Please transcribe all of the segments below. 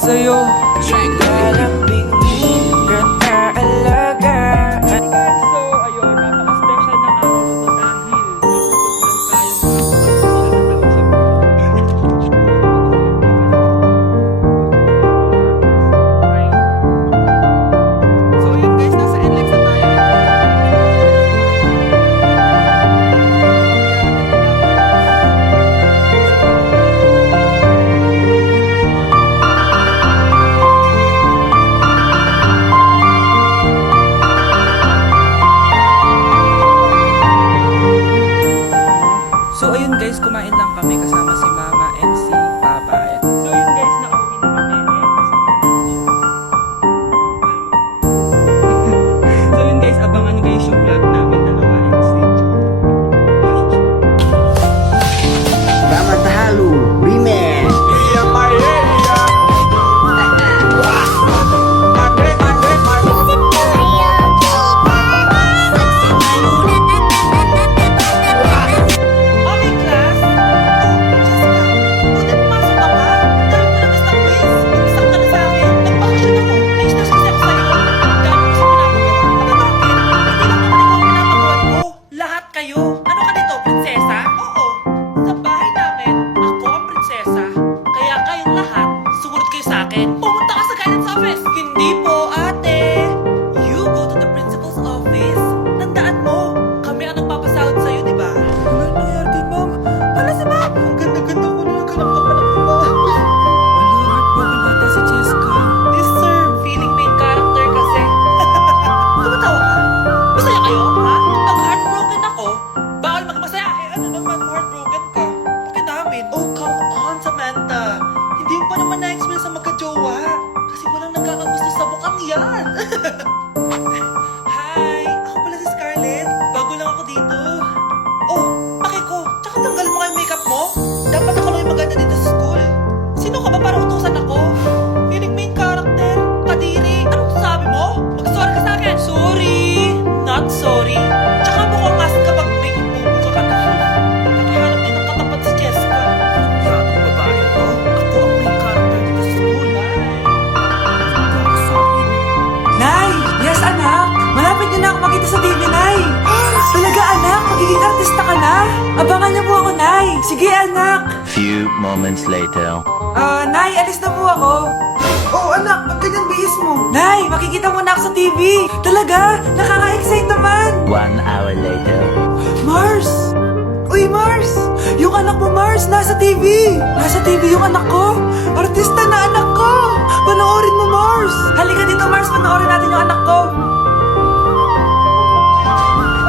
sa'yo. Lalambing ka alaga. So ayun, napaka-special ng araw to dahil so yun guys, nasa NLEX na tayo. So ayun guys, kumain lang kami kasama si Mama and si Papa. So yun guys, nakauwi na kami and kasama natin siya. So yun guys, abangan nyo guys yung vlog namin dalawa and stay tuned. Mama Tahalu, Remix. Okay class? Jessica, buti pumasok ka pa. Dahil mo na basta quiz. Pag-isang ka na sa akin, nag-function ako. Nais na siya sa'yo. Dahil mo sa pinapagawa. Bakit? Hindi lang naman ikaw ang pinapagawa ko. Lahat kayo. Ano ka dito, prinsesa? Oo. Sa bahay namin, ako ang prinsesa. Kaya kayong lahat, sumunod kayo sa akin. Pumunta ka sa guidance office. Hindi po, ate. You go to the principal's office. Tandaan mo, kami ang nagpapasahod sa'yo, di ba? Ano nangyari kay ma'am? Wala si ma'am! Ang ganda-ganda ko na naghanap ka pa ng iba. Wala, heartbroken ata si Jessica. This sir, feeling main character kasi. Tumatawa ka? Masaya kayo, ha? Pag heartbroken ako, bawal magmasaya. Eh ano naman, heartbroken ka? Bakit namin? Oh, come on, Samantha. Hindi mo pa naman na-explain sa magka-jowa. Kasi walang nagkakagusto sa mukhang yan. Hi! Ako pala si Scarlett. Bago lang ako dito. Oh, paki ko. Tsaka tanggal mo nga yung makeup mo. Dapat ako lang yung maganda dito sa school. Sino ka ba para utusan ako? Feeling main character? Kadiri? Anong sabi mo? Mag-sorry ka sa akin. Sorry! Not sorry. Tsaka mukhang mas kapag may ibubuka ka na. Nakahanap din ng katapat si Jessica. Anong yatong babae to? Ako ang main character dito sa school. Nay! Yes, anak! Malapit na ako makita sa TV, Nay! Talaga, anak? Magiging artista ka na? Abangan niyo po ako, Nay! Sige, anak! Few moments later. Nay, alis na po ako. Oh, anak! Ba't ganyan bihis mo? Nay, makikita mo na ako sa TV! Talaga? Nakaka-excite naman! 1 hour later. Mars! Uy, Mars! Yung anak mo, Mars, nasa TV! Nasa TV yung anak ko! Artista na anak ko! Panoorin mo, Mars! Halika dito, Mars, panoorin natin yung anak ko!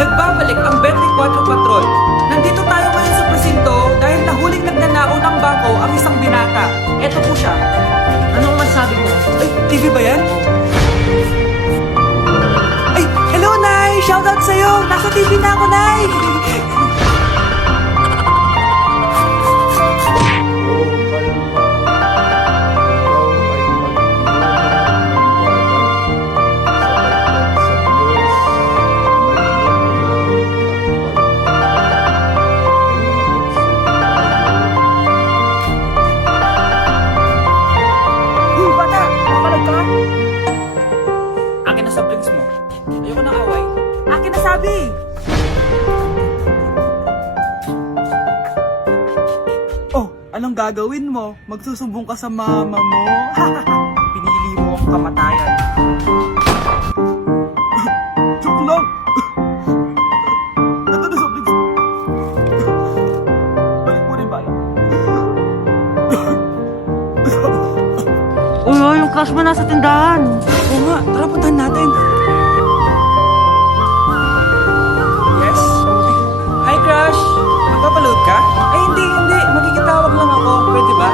Nagbabalik ang 24 Patrol. Nandito tayo ngayon sa presinto dahil nahuling nagnanao ng bangko ang isang binata. Eto po siya. Anong masasabi mo? Ay, TV ba yan? Ay, hello, Nay! Shoutout sa'yo! Nasa TV na ako, Nay! Uy, bata! Makalag ka? Akin na sa drinks mo. Ayoko ng away. Akin na sabi! Oh, anong gagawin mo? Magsusumbong ka sa mama mo? Pinili mo ang kamatayan. Joke lang! Ito na sa drinks. Balik mo rin ba? Uy, yung crush mo nasa tindahan. Oo nga, tara puntahan natin. Yes? Hi, crush! Magpapaload ka? Ay, hindi. Makikitawag lang ako. Pwede ba?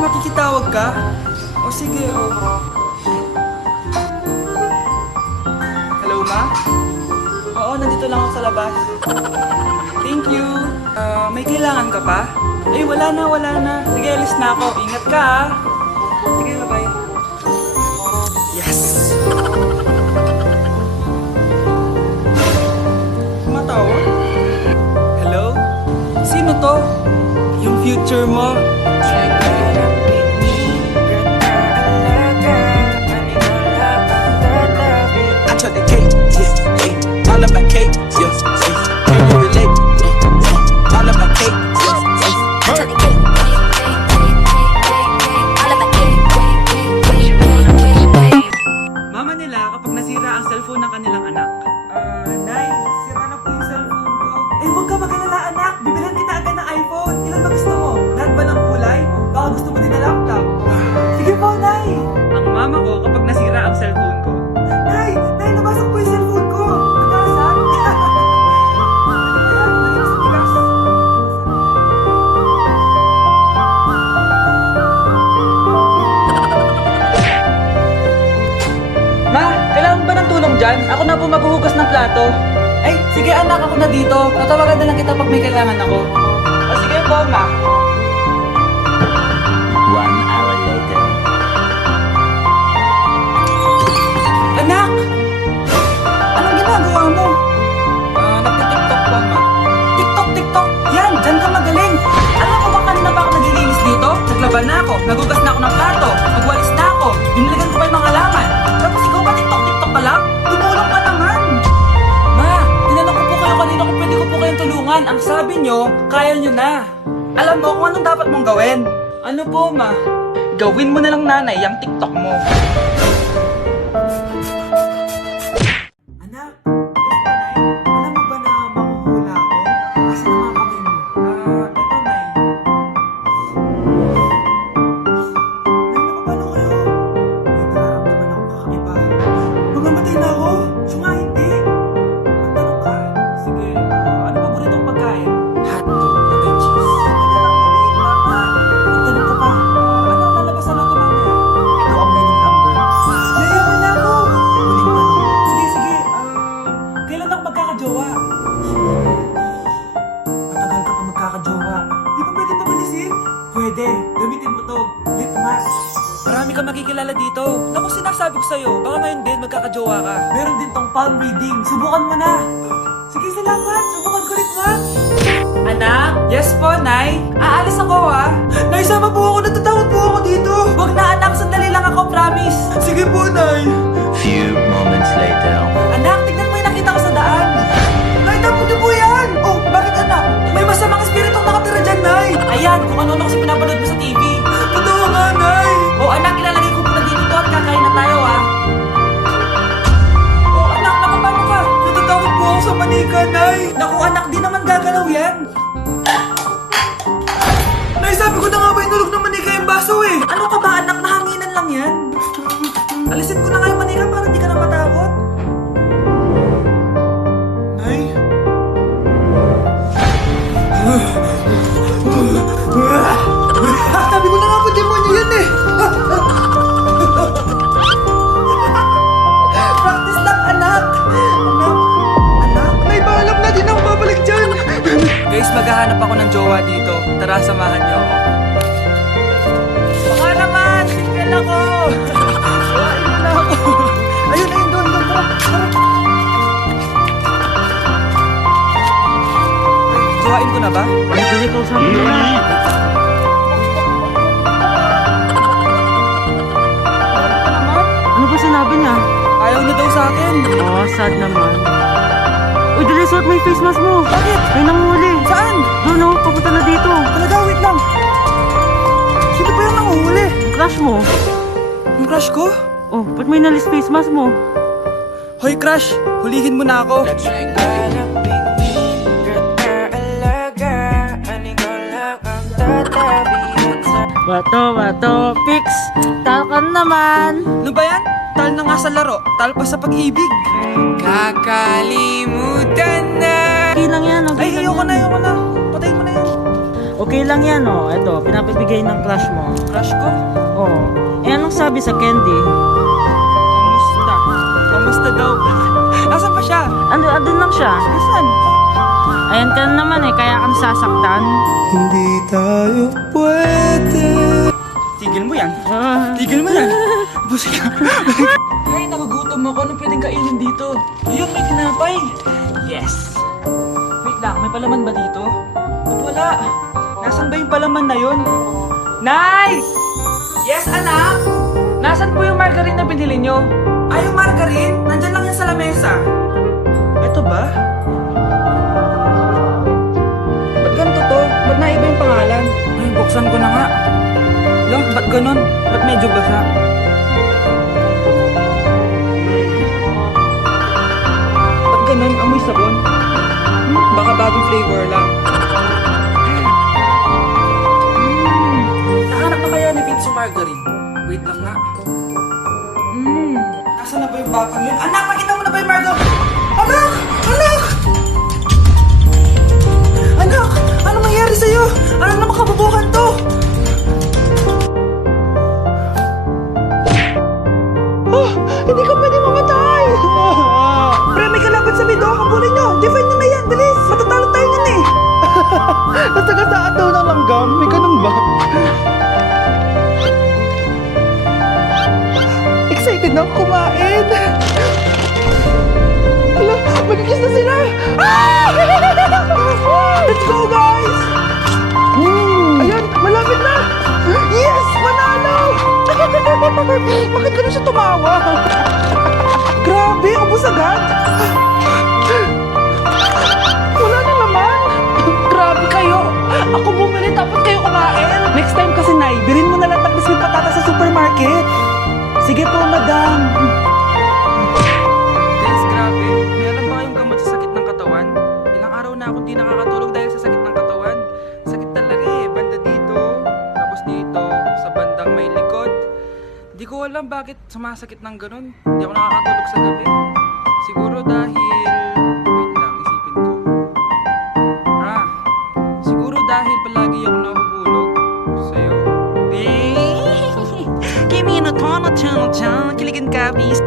Makikitawag ka? O sige, Hello, ma? Oo, nandito lang ako sa labas. Thank you. May kailangan ka pa? Ay, wala na. Sige, alis na ako. Ingat ka, ha? Sige, bye-bye. Yes! Tumatawag? Hello? Sino to? Yung future mo? Sige anak, ako na dito. Tatawagan na lang kita pag may kailangan ako. O sige po, ma. 1 hour later. Anak! Anong ginagawa mo? Nagtitiktok po, ma. TikTok? Yan, dyan ka magaling. Alam mo ba kanina ba ako naglilinis dito? Naglaban na ako, nagugas na ako ng plato, nagwalis na ako, diniligan ko pa yung mga laman. Tapos ikaw ba TikTok ka lang? Tumulong ka naman! Ma, tinanong ko po kayo kanina kung pwede ko po kayong tulungan. Ang sabi nyo, kaya nyo na. Alam mo kung anong dapat mong gawin? Ano po, ma? Gawin mo na lang nanay yung TikTok mo. Anak, yes ba, Nay? Alam mo ba na makuhula ako? Asa na mga kamay mo? Ito, Nay. Nay, nakapalo kayo? May nararamdaman akong kakaiba. Mamamatay na ako? Siya nga hindi. Magtanong ka. Sige, ano paboritong pagkain? Hotdog na may cheese. Magtanong ka pa. Ano ang lalabasan natin mamaya? Ito ang winning number. Yayaman na ako! Huling tanong. Sige. Kailan ako magkakajowa? Matagal ka pa magkakajowa. Di ba pwede pabilisin? Pwede. Gamitin mo to. Litmas. Marami kang makikilala dito. Naku, sinasabi ko sa'yo. Baka ngayon din magkakajowa ka. Meron din tong palm reading. Subukan mo na. Sige, salamat. Subukan ko Litmas. Anak? Yes po, Nay. Aalis ako, ha? Nay, sama po ako. Natatakot po ako dito. Huwag na, anak. Sandali lang ako, promise. Sige po, Nay. Few moments later. Anak, tignan mo yung nakita ko sa daan. Nay, tapo niyo po yan! Oh, bakit anak? May masamang espiritong nakatira dyan, Nay. Ayan, kung ano-ano kasi pinapanood mo sa TV. Totoo nga, Nay. Oh, anak, ilalagay ko muna dito to at kakain na tayo, ha? Oh, anak, nakapano ka? Natatakot po ako sa manika, Nay. Naku, anak, di naman gagalaw yan. Nay, sabi ko na nga ba inulog ng manika yung baso, eh. Ano ka ba, anak? Nahanginan lang yan. Alisin ko na nga yung manika para di ka na matakot. Nay? Sabi ko na nga ba demonyo yan eh! Practice lang, anak! Anak? Nay, paalam na din ako babalik dyan! Guys, maghahanap ako ng jowa dito. Tara, samahan niyo ako. Baka naman! Single ako! Ayun na ako! Ayun, doon, tara! Jowain ko na ba? Ay, dali ko sa mga. Ano ba sinabi niya? Ayaw na daw sa akin. Oh, sad naman. Uy, dali, suot mo yung face mask mo. Bakit? May nanguhuli. Saan? Doon, oh, papunta na dito. Talaga, wait lang. Sino ba yung nanguhuli? Yung crush mo. Yung crush ko? Oh, ba't may nalis face mask mo? Hoy, crush! Hulihin mo na ako. Bato, fix. Talkan naman. Ano ba yan? Tal na nga sa laro, tal pa sa pag-ibig. Kakalimutan na. Okay lang yan, okay Ay, lang ayoko yan. na. Patayin mo na yan. Okay lang yan, oh. Ito, pinapibigay ng crush mo. Crush ko? Oh. Eh, anong sabi sa candy? Kamusta? Kamusta daw? Nasaan pa siya? Andun lang siya. Nasaan? Ayan ka na naman eh, kaya kang sasaktan. Hindi tayo pwede. Tigil mo yan. Tigil mo yan. Busik ka. Ay, nagugutom ako. Anong pwedeng kainin dito? Ayun, may tinapay. Yes. Wait lang, may palaman ba dito? Ba't wala? Nasaan ba yung palaman na yun? Nay! Yes, anak? Nasaan po yung margarine na binili nyo? Ay, yung margarine? Nandyan lang yan sa lamesa. Ito ba? Ba't ganito to? Ba't naiba yung pangalan? Ay, buksan ko na nga. Lang, ba't ganun? Ba't medyo basa? Ba't ganun? Amoy sabon? Baka bagong flavor lang. Nahanap na kaya ni Vince yung margarine? Wait lang nga. Nasaan na ba yung batang yun? Anak, nakita mo na ba yung margarine? Anak! Anak! Anak! Ano mangyari sa'yo? Ano naman kabubuhan to? Oh! Hindi ka pwede mamatay! Pre, may kalaban sa mido! Habulin nyo! Defend nyo nang kumain. Alam, magkikis na sila. Ah! Let's go, guys! Ayan, malapit na. Yes, manalo! Bakit ka na siya tumawa? Grabe, ubus agad. Wala na naman. Grabe kayo. Ako bumili tapos kayo kumain. Next time kasi, Nay, bilhin mo na lang tapos may patatas sa supermarket. Sige po, madam. Guys, grabe. May alam ba kayong gamot sa sakit ng katawan? Ilang araw na akong di nakakatulog dahil sa sakit ng katawan. Sakit talaga eh. Banda dito, tapos dito, sa bandang may likod. Di ko alam bakit sumasakit ng ganun. Di ako nakakatulog sa gabi. Siguro dahil... Wait lang, isipin ko. Siguro dahil palagi ako nahuhulog sa'yo. Kimi no tono chan kiligan kabis.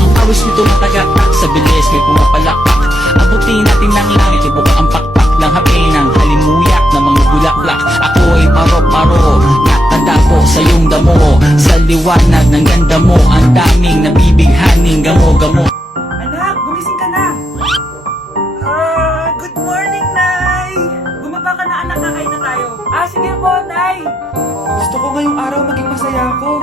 Ang awis nito matagakak sa bilis may pumapalakpak. Abutin natin ng langit, ibuka ang pakpak ng habi ng halimuyak na mga bulaklak. Ako ay paro-paro, nakadapo sa iyong damo. Sa liwanag ng ganda mo, ang daming nabibighaning gamo-gamo. Anak, gumising ka na. Good morning, Nay. Bumaba ka na, anak, kakain na tayo. Sige po, Nay. Gusto ko ngayong araw maging masaya ako.